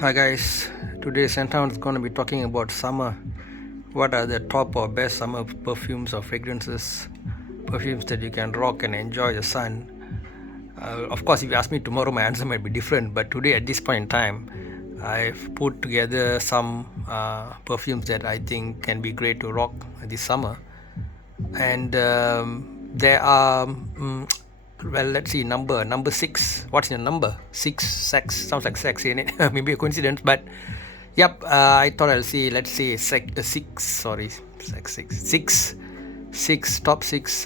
Hi guys, today's Sandtown is going to be talking about summer. What are the top or best summer perfumes or fragrances? Perfumes that you can rock and enjoy the sun. Of course, if you ask me tomorrow, my answer might be different. But today, at this point in time, I've put together some perfumes that I think can be great to rock this summer. And there are well, let's see, number six. What's your number? Six. Sex sounds like sex, ain't it? Maybe a coincidence, but yep. I thought I'll see. Let's say six. Sorry, six top six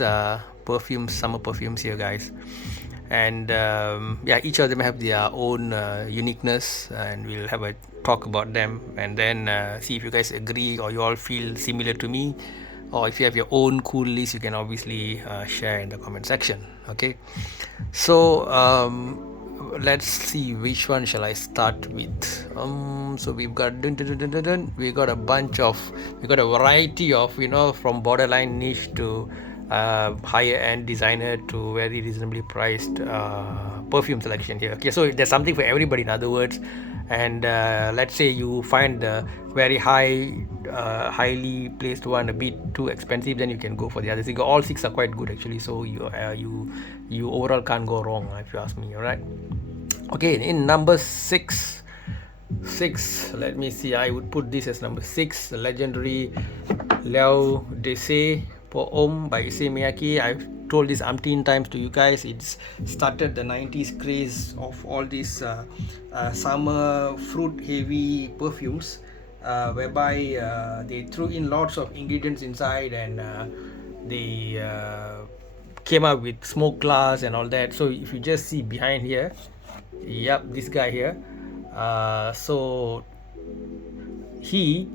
perfumes, summer perfumes here, guys. And yeah, each of them have their own uniqueness, and we'll have a talk about them, and then see if you guys agree or you all feel similar to me, or if you have your own cool list, you can obviously share in the comment section. Okay, so let's see, which one shall I start with. So we've got we got a bunch of, we got a variety of, from borderline niche to higher end designer to very reasonably priced perfume selection here. Okay, so there's something for everybody, in other words. And let's say you find the very highly placed one a bit too expensive, then you can go for the others. All six are quite good actually, so you overall can't go wrong, if you ask me. All right. Okay, in number six, let me see, I would put this as number six, the legendary Liao Dese Po Om by Issey Miyake. I've told this umpteen times to you guys. It's started the 90s craze of all these summer fruit heavy perfumes, whereby they threw in lots of ingredients inside, and they came up with smoke glass and all that. So if you just see behind here, yep, this guy here, so he,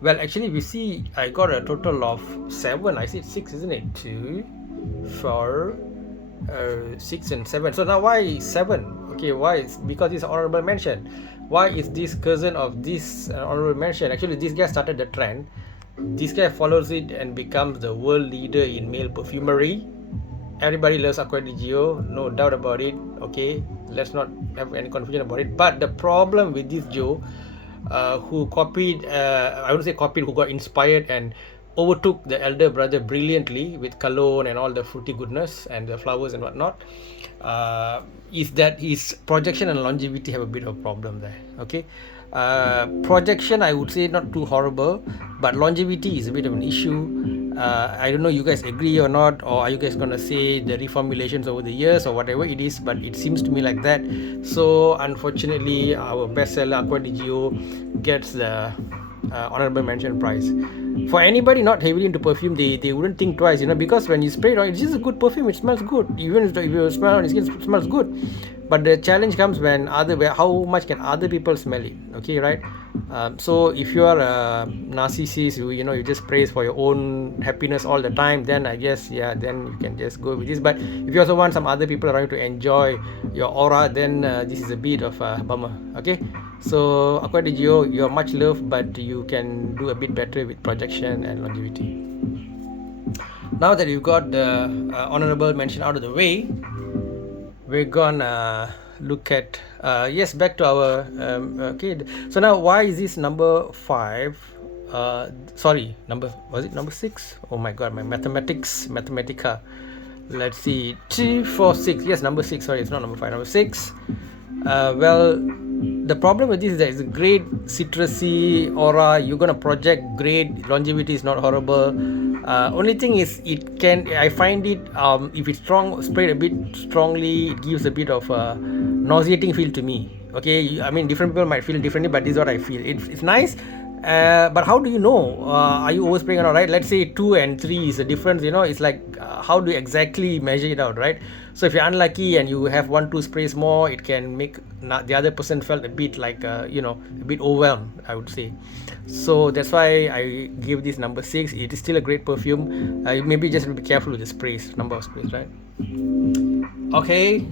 well, actually, we see I got a total of 7. I said 6, isn't it? 2, 4, 6 and 7. So now why 7? Okay, why? It's because it's honorable mention. Why is this cousin of this honorable mention? Actually, this guy started the trend. This guy follows it and becomes the world leader in male perfumery. Everybody loves Acqua di Gio, no doubt about it. Okay, let's not have any confusion about it. But the problem with this Joe, who copied, I wouldn't say copied, who got inspired and overtook the elder brother brilliantly with cologne and all the fruity goodness and the flowers and whatnot, is that his projection and longevity have a bit of a problem there. Okay, projection, I would say not too horrible, but longevity is a bit of an issue. I don't know, you guys agree or not, or are you guys gonna say the reformulations over the years or whatever it is, but it seems to me like that. So unfortunately, our bestseller Acqua di Gio gets the honorable mention prize. For anybody not heavily into perfume, they wouldn't think twice, because when you spray it on, it's just a good perfume, it smells good. Even if you smell on your skin, it smells good. But the challenge comes when how much can other people smell it? Okay, right? So if you are a narcissist who, you just praise for your own happiness all the time, then I guess, yeah, then you can just go with this. But if you also want some other people around you to enjoy your aura, then this is a bit of a bummer. Okay, so Acqua di Gio, you're much loved, but you can do a bit better with projection and longevity. Now that you've got the honorable mention out of the way, we're gonna look at yes, back to our okay. So now, why is this number 5? Sorry, was it number 6? Oh my god, my mathematica. Let's see, 2, 4, 6. Yes, number 6. Sorry, it's not number 5, number 6. Well, the problem with this is that it's a great citrusy aura. You're gonna project great. Longevity is not horrible. Only thing is, I find it, if it's strong, sprayed a bit strongly, it gives a bit of a nauseating feel to me. Okay, I mean, different people might feel differently, but this is what I feel. It's nice, but how do you know? Are you overspraying or not, right? Let's say 2 and 3 is the difference. It's like, how do you exactly measure it out, right? So if you're unlucky and you have 1-2 sprays more, it can make the other person felt a bit like a bit overwhelmed, I would say. So that's why I give this number 6. It is still a great perfume. Maybe just be careful with the sprays, number of sprays, right? Okay,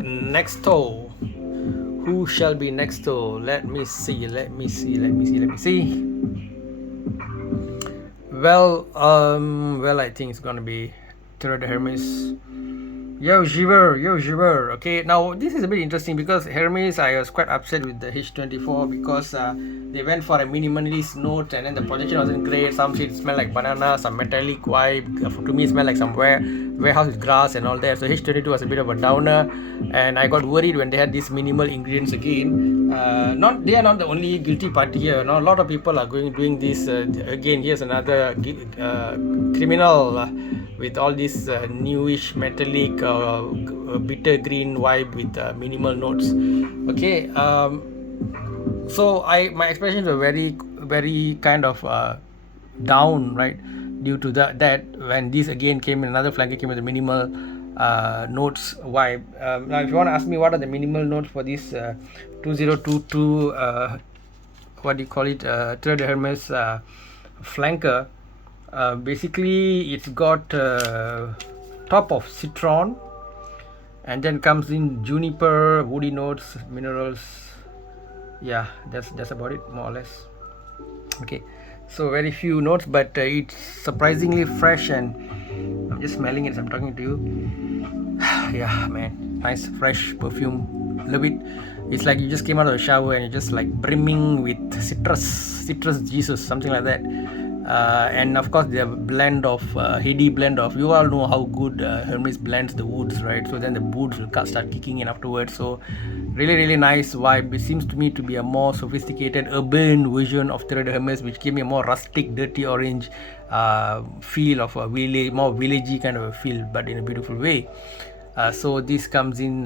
next toe. Who shall be next toe? Let me see. Well, I think it's gonna be Terra de Hermes. Yo, Shiver. Okay, now this is a bit interesting because Hermes, I was quite upset with the H24 because they went for a minimalist note and then the projection wasn't great. Some shit smelled like banana, some metallic vibe. To me, it smelled like some warehouse with grass and all that. So H22 was a bit of a downer, and I got worried when they had these minimal ingredients again. Not they are not the only guilty party here. No, a lot of people are doing this again. Here's another criminal. With all this newish metallic bitter green vibe with minimal notes. Okay, so my expressions were very kind of down, right, due to that when this again came in, another flanker came with a minimal notes vibe. Now if you want to ask me what are the minimal notes for this 2022 what do you call it, Terre de Hermes flanker, basically it's got top of citron, and then comes in juniper, woody notes, minerals. Yeah, that's about it, more or less. Okay, so very few notes, but it's surprisingly fresh, and I'm just smelling it as I'm talking to you. Yeah, man, nice fresh perfume, love it. It's like you just came out of the shower and you're just like brimming with citrus Jesus, something like that. And of course the blend of heady blend of, you all know how good Hermes blends the woods, right? So then the woods will start kicking in afterwards. So really nice vibe. It seems to me to be a more sophisticated urban version of Terre de Hermes, which gave me a more rustic dirty orange feel of a village, more villagey kind of a feel, but in a beautiful way. So this comes in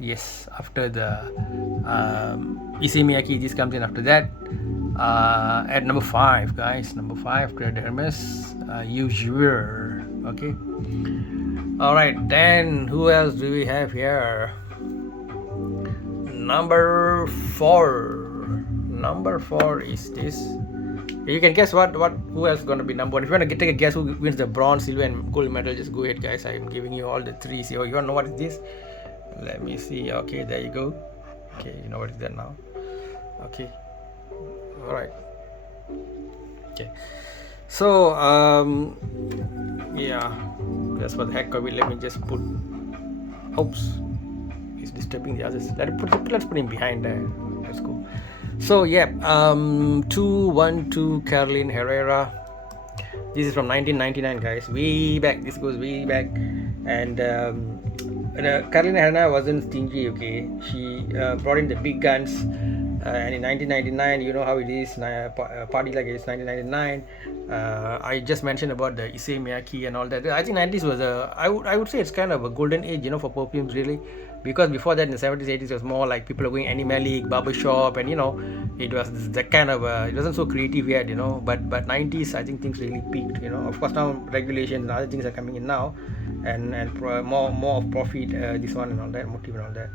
yes, after the Issey Miyake. This comes in after that at number 5, guys. Number 5, Terre de Hermes, Usuer. Okay, all right, then who else do we have here? Number 4 is this. You can guess what who else is going to be number 1. If you want to take a guess who wins the bronze, silver and gold medal, just go ahead, guys. I'm giving you all the 3. So you want to know what is this? Let me see. Okay, there you go. Okay, you know what is that now. Okay, all right. Okay, so yeah, that's what the heck of it. Let me just put, oops, he's disturbing the others. Let's put him behind there. That's cool. So yeah, 212 Caroline Herrera. This is from 1999, guys. Way back. This goes way back. And Caroline Herrera wasn't stingy. Okay, she brought in the big guns. And in 1999, you know how it is, party like it's 1999. I just mentioned about the Issey Miyake and all that. I think 90s was I would say it's kind of a golden age, you know, for perfumes, really, because before that in the 70s, 80s, it was more like people are going animalic, barbershop, and you know, it was that kind of it wasn't so creative yet, you know. But 90s, I think things really peaked, you know. Of course, now regulations and other things are coming in now, and more of profit, this one and all that, motive and all that.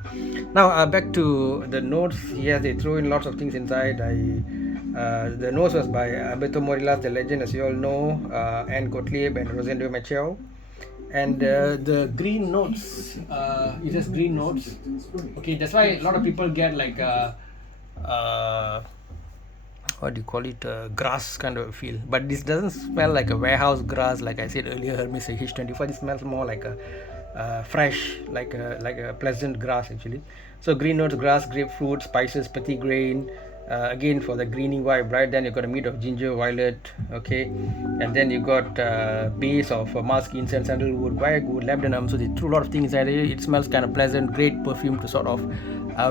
Now back to the notes. Yes, they throw in lots of things inside. The notes was by Alberto Morillas, the legend, as you all know, Anne Gottlieb and Rosendo Machel. And the green notes, it has green notes. Okay, that's why a lot of people get like what do you call it, grass kind of feel. But this doesn't smell like a warehouse grass, like I said earlier, Hermes H24. This smells more like a fresh, like a pleasant grass actually. So green notes, grass, grapefruit, spices, petitgrain. Again for the greeny vibe, right? Then you got a meat of ginger, violet, okay, and then you got base of musk, incense, sandalwood, wirewood, labdanum. So they threw a lot of things inside it. It smells kind of pleasant, great perfume to sort of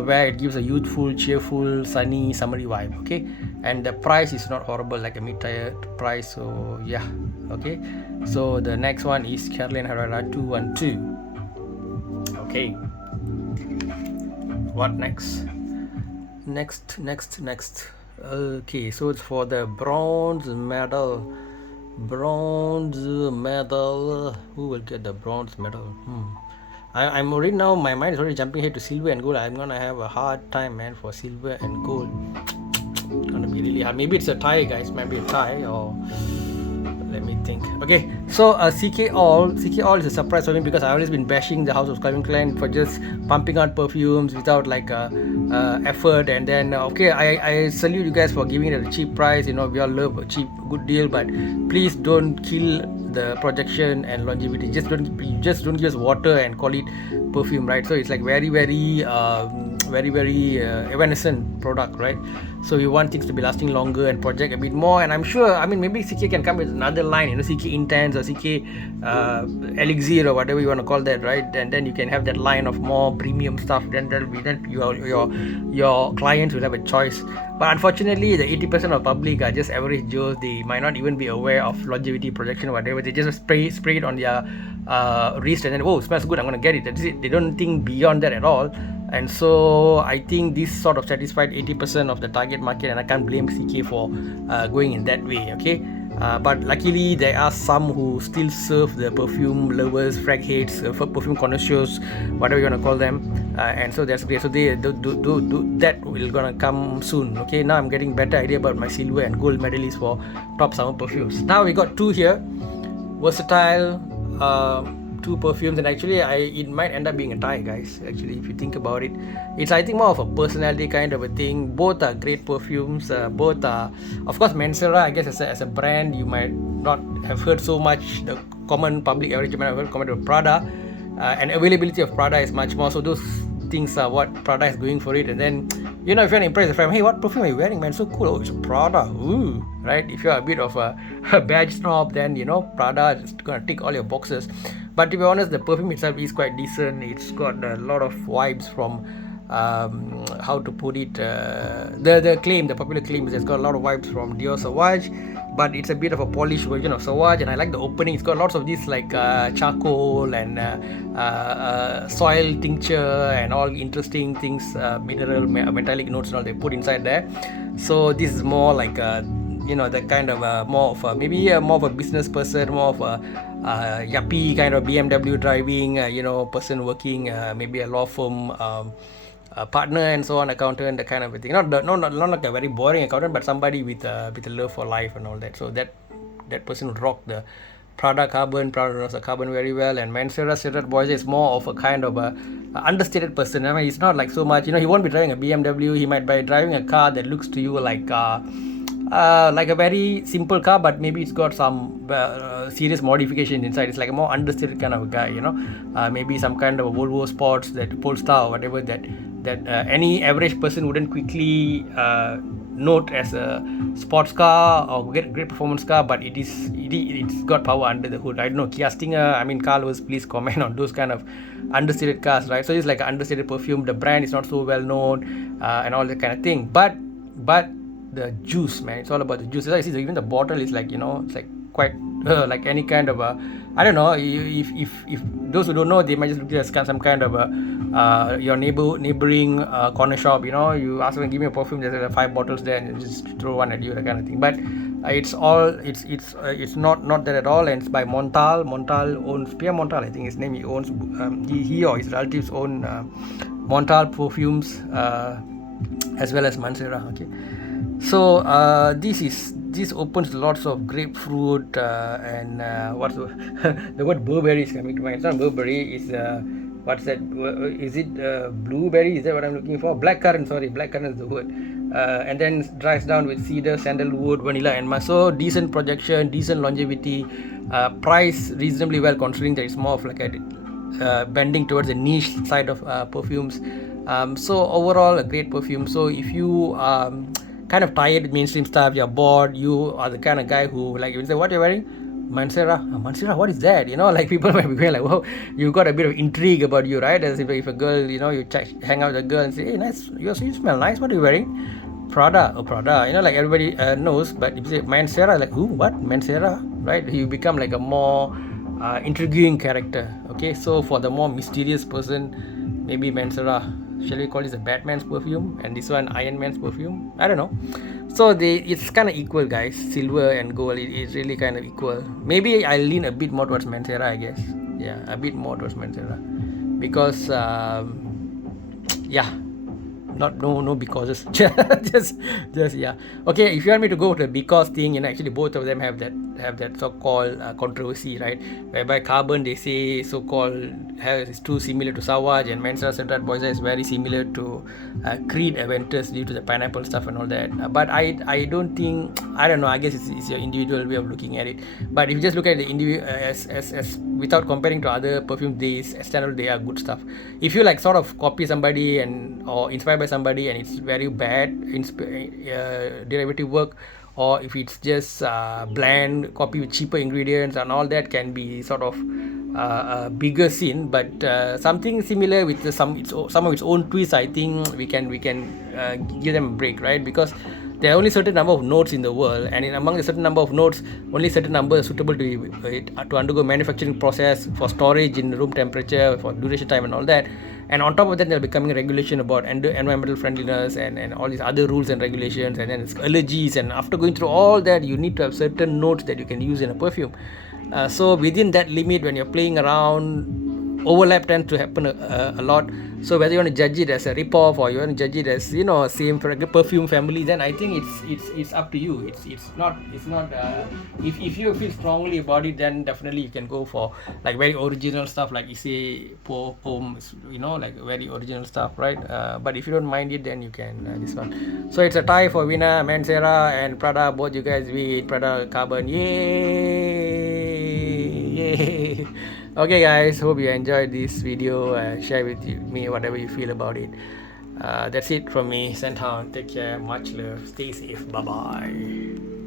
where it gives a youthful, cheerful, sunny, summery vibe. Okay, and the price is not horrible like a mid-tier price. So yeah, okay. So the next one is Caroline Herrera 212. Okay, what next? Next. Okay, so it's for the bronze medal. Who will get the bronze medal? I'm already now, my mind is already jumping ahead to silver and gold. I'm gonna have a hard time, man, for silver and gold. It's gonna be really hard. Maybe it's a tie, guys. Maybe a tie, or Let me think. Okay, so CK All is a surprise for me because I've always been bashing the House of Calvin Klein for just pumping out perfumes without like effort. And then okay, I salute you guys for giving it at a cheap price. You know, we all love a cheap good deal, but please don't kill the projection and longevity. Just don't give us water and call it perfume, right? So it's like very evanescent product, right? So we want things to be lasting longer and project a bit more. And I'm sure, I mean, maybe CK can come with another line, you know, CK Intense or CK Elixir or whatever you want to call that, right? And then you can have that line of more premium stuff. Then your clients will have a choice. But unfortunately, the 80% of public are just average Joes. They might not even be aware of longevity, projection, or whatever. They just spray it on their wrist and then, oh, smells good, I'm gonna get it. That's it. They don't think beyond that at all. And so I think this sort of satisfied 80% of the target market, and I can't blame CK for going in that way. Okay, but luckily there are some who still serve the perfume lovers, frag heads, perfume connoisseurs, whatever you want to call them, and so that's great. So they do that will gonna come soon. Okay, now I'm getting better idea about my silver and gold medalists for top summer perfumes. Now we got two here, versatile. Two perfumes, and actually it might end up being a tie, guys. Actually, if you think about it, it's, I think, more of a personality kind of a thing. Both are great perfumes. Both are, of course, Mancera, I guess, as a brand you might not have heard so much. The common public average might have heard comment of Prada, and availability of Prada is much more. So those things are what Prada is going for it. And then, you know, if you're impressed, friend, hey, what perfume are you wearing, man? So cool. Oh, it's Prada. Ooh, right? If you're a bit of a badge snob, then, you know, Prada is gonna tick all your boxes. But to be honest, the perfume itself is quite decent. It's got a lot of vibes from how to put it, the popular claim is it's got a lot of vibes from Dior Sauvage, but it's a bit of a polished version of Sauvage. And I like the opening. It's got lots of these like charcoal and soil tincture and all interesting things, mineral metallic notes and all they put inside there. So this is more like you know, that kind of more of maybe more of a business person, more of a yuppie kind of BMW driving, you know, person working maybe a law firm partner and so on, accountant, that kind of a thing. Not like a very boring accountant, but somebody with a love for life and all that. So that person would rock the Prada Carbon. Prada knows the Carbon very well. And Mancera Cedrat Boise is more of a kind of a understated person. I mean, he's not like so much, you know, he won't be driving a BMW. He might be driving a car that looks to you like a very simple car, but maybe it's got some serious modification inside. It's like a more understated kind of a guy, you know. Maybe some kind of a Volvo Sports, that Polestar or whatever that any average person wouldn't quickly note as a sports car or great performance car, but it's got power under the hood. I don't know, Kia Stinger, I mean, car lovers, please comment on those kind of understated cars, right? So it's like an understated perfume. The brand is not so well known and all that kind of thing, but the juice, man, it's all about the juice. As I see, even the bottle is like, you know, it's like quite like any kind of a, I don't know, if those who don't know, they might just look at some kind of a your neighboring corner shop, you know, you ask them, give me a perfume, there's like 5 bottles there and just throw one at you, that kind of thing. But it's not that at all. And it's by Montal owns Pierre Montal, I think his name. He owns he or his relatives own Montal Perfumes as well as Mancera. Okay, so this opens lots of grapefruit and what's the word Burberry is coming to mind. It's not Burberry, it's what's that, is it blueberry, is that what I'm looking for? Blackcurrant is the word. And then dries down with cedar, sandalwood, vanilla and musk. So decent projection, decent longevity, price reasonably well, considering that it's more of like a bending towards the niche side of perfumes. So overall a great perfume. So if you kind of tired with mainstream stuff, you're bored, you are the kind of guy who, like, you say, what you're wearing? Mancera, what is that? You know, like, people might be going like, whoa, you got a bit of intrigue about you, right? As if a girl, you know, you hang out with a girl and say, hey, nice, you smell nice, what are you wearing? Prada, you know, like everybody knows. But if you say Mancera, like, who, what, Mancera, right? You become like a more intriguing character. Okay, so for the more mysterious person, maybe Mancera, shall we call this a Batman's perfume, and this one Iron Man's perfume? I don't know. So it's kind of equal, guys. Silver and gold, it's really kind of equal. Maybe I lean a bit more towards Mancera, I guess. Yeah, a bit more towards Mancera, because yeah, not no because just yeah. Okay, if you want me to go to the because thing, actually both of them have that so-called controversy, right? Whereby carbon, they say so-called is too similar to Savage, and Mensa Central Poison is very similar to Creed Aventus due to the pineapple stuff and all that. But I don't think, I don't know. I guess it's your individual way of looking at it. But if you just look at the individual as without comparing to other perfume, these external, they are good stuff. If you like sort of copy somebody and or inspired by somebody and it's very bad derivative work, or if it's just bland copy with cheaper ingredients and all, that can be sort of a bigger sin. But something similar with some of its own twists, I think we can give them a break, right? Because there are only certain number of nodes in the world, and among a certain number of nodes, only certain number are suitable to undergo manufacturing process for storage in room temperature for duration time and all that. And on top of that, there will be coming regulation about environmental friendliness and all these other rules and regulations, and then it's allergies. And after going through all that, you need to have certain notes that you can use in a perfume. So within that limit, when you're playing around, overlap tends to happen a lot. So whether you want to judge it as a rip-off or you want to judge it as same for a perfume family, then I think it's up to you. It's not if you feel strongly about it, then definitely you can go for like very original stuff, like you say poems, like very original stuff, right? But if you don't mind it, then you can this one. So it's a tie for winner, Mancera and Prada. Both you guys win. Prada Carbon, yay. Okay guys, hope you enjoyed this video. Share with me whatever you feel about it. That's it from me, Sandhound. Take care, much love, stay safe, bye bye.